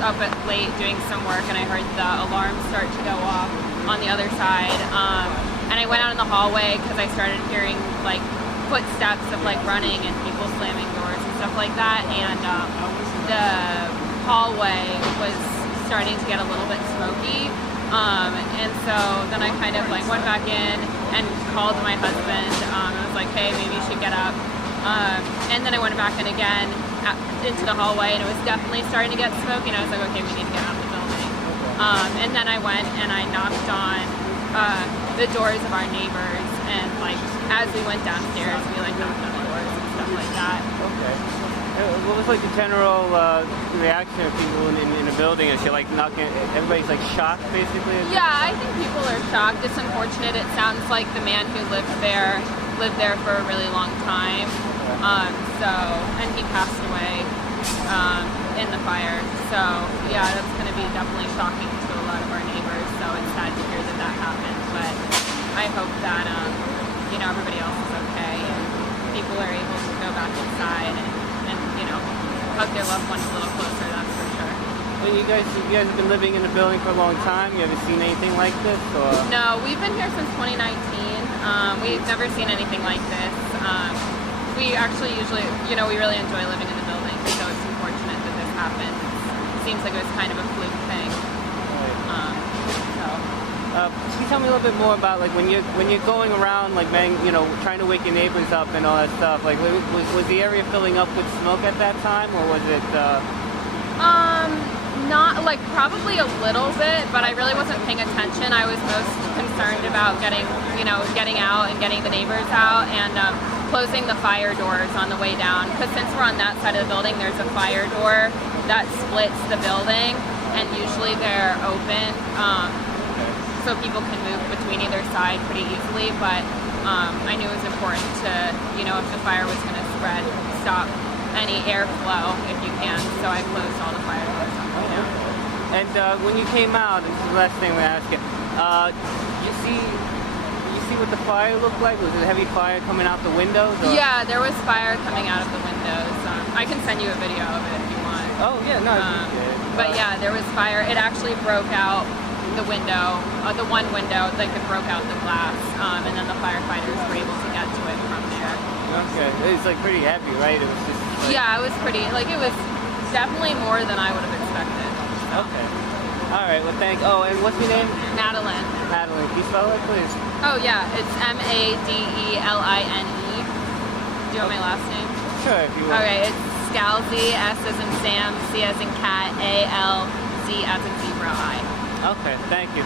up late doing some work, and I heard the alarm start to go off on the other side. And I went out in the hallway because I started hearing like footsteps of like running and people slamming doors and stuff like that. And the hallway was starting to get a little bit smoky. And so then I kind of like went back in and called my husband. I was like, hey, maybe you should get up. And then I went back in again into the hallway, and it was definitely starting to get smoky, and I was like, okay, we need to get out of the building. And then I went and I knocked on the doors of our neighbors, and like as we went downstairs, we like knocked on the doors and stuff like that. Okay. What was like the general reaction of people in the building as you're like knocking? Everybody's like shocked, basically. Yeah, I think people are shocked. It's unfortunate. It sounds like the man who lived there for a really long time. And he passed away in the fire. So yeah, that's going to be definitely shocking to a lot of our neighbors. So it's sad to hear that that happened. But I hope that everybody else is okay and people are able to go back inside and hug their loved ones a little closer. That's for sure. Well, you guys have been living in the building for a long time. You ever seen anything like this? Or? No, we've been here since 2019. We've never seen anything like this. We actually usually, we really enjoy living in the building, so it's unfortunate that this happened. It seems like it was kind of a fluke thing. Can you tell me a little bit more about like when you're going around like trying to wake your neighbors up and all that stuff? Like was the area filling up with smoke at that time, or was it? Not like probably a little bit, but I really wasn't paying attention. I was most concerned about getting out and getting the neighbors out and closing the fire doors on the way down. Because since we're on that side of the building, there's a fire door that splits the building, and usually they're open, so people can move between either side pretty easily. But I knew it was important to, if the fire was going to spread, stop any airflow if you can. So I closed all the fire doors on the way down. And when you came out, this is the last thing we ask you. Did you see what the fire looked like? Was it heavy fire coming out the windows? Or? Yeah, there was fire coming out of the windows. I can send you a video of it if you want. Oh yeah, no. But yeah, there was fire. It actually broke out the window, the one window, like it broke out the glass, and then the firefighters were able to get to it from there. Okay, it's like pretty heavy, right? It was just. Like... Yeah, it was pretty. Like it was definitely more than I would have expected. Okay. All right. Well, Oh, and what's your name? Madeline. Madeline. Can you spell it, please? Oh yeah, it's Madeline. Do you want my last name? Sure, if you want. Okay, it's Scalzi, S as in Sam, C as in cat, A-L-Z as in zebra, I. Okay, thank you.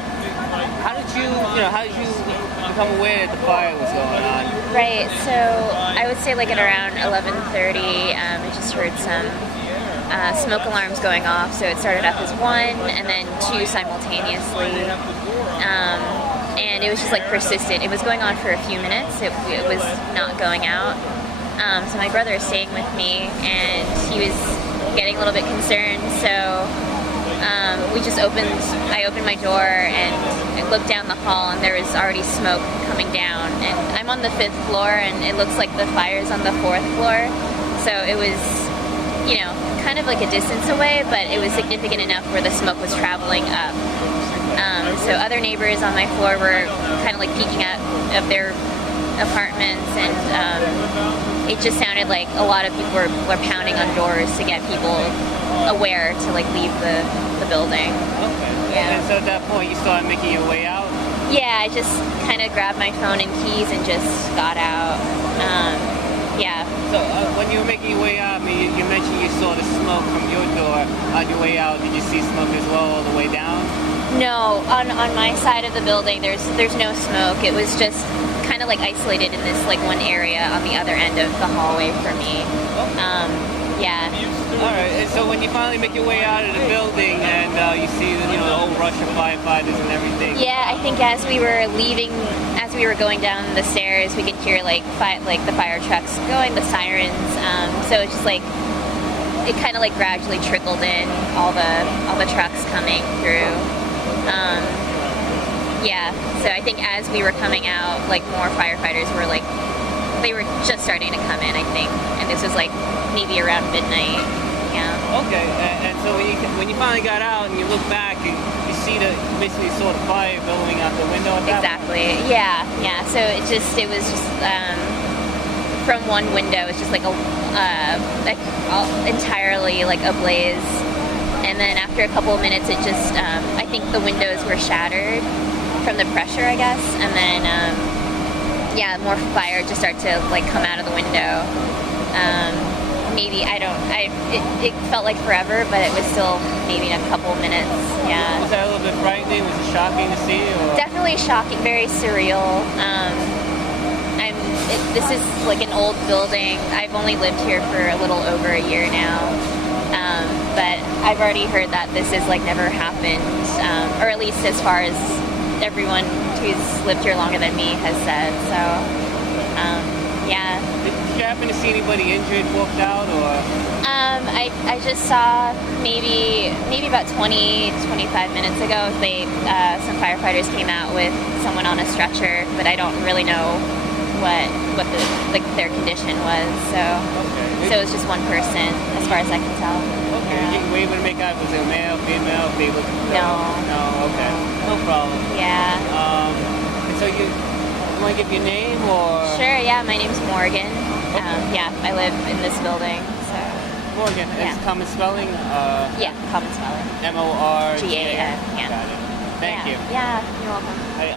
how did you become aware that the fire was going on? Right, so I would say like at around 11:30, I just heard some smoke alarms going off. So it started off as one and then two simultaneously. And it was just like persistent. It was going on for a few minutes. It was not going out. So my brother is staying with me and he was getting a little bit concerned. So I opened my door and I looked down the hall and there was already smoke coming down. And I'm on the 5th floor and it looks like the fire's on the 4th floor. So it was, kind of like a distance away, but it was significant enough where the smoke was traveling up. So other neighbors on my floor were kind of like peeking out of their apartments, and it just sounded like a lot of people were pounding on doors to get people aware to like leave the building. Okay. Yeah. And so at that point you started making your way out? Yeah, I just kind of grabbed my phone and keys and just got out. Yeah. So when you were making your way out, I mean, you mentioned you saw the smoke from your door. On your way out, did you see smoke as well all the way down? No, on my side of the building, there's no smoke. It was just kind of like isolated in this like one area on the other end of the hallway for me. Yeah. All right. And so when you finally make your way out of the building and you see the whole rush of firefighters and everything. Yeah, I think as we were going down the stairs, we could hear like the fire trucks going, the sirens. So it's just like it kind of like gradually trickled in, all the trucks coming through. Yeah, so I think as we were coming out, like more firefighters were like, they were just starting to come in, I think, and this was like maybe around midnight. Yeah. Okay, and so when you finally got out and you look back, you basically saw the fire billowing out the window at that Exactly. point? Yeah. So it was just from one window, it's just like entirely like ablaze. And then after a couple of minutes, it just, I think the windows were shattered from the pressure, I guess. And then, more fire just started to like come out of the window. It felt like forever, but it was still maybe a couple minutes. Yeah. Was that a little bit frightening? Was it shocking to see? Or? Definitely shocking, very surreal. This is like an old building. I've only lived here for a little over a year now. But I've already heard that this has like never happened, or at least as far as everyone who's lived here longer than me has said. So, yeah. Did you happen to see anybody injured walked out, or? I just saw maybe about 20-25 minutes ago. Some firefighters came out with someone on a stretcher, but I don't really know what their condition was. So it was just one person, as far as I can tell. Okay. Yeah. Were you able to make out? Was it a male, female? They look. No. Okay. No problem. Yeah. And so you want to give your name or? Sure. Yeah. My name's Morgan. Yeah. I live in this building. So. Morgan. Yeah. It's common spelling. Yeah. Common spelling. Morgan. Yeah. Got it. Thank you. Yeah. You're welcome.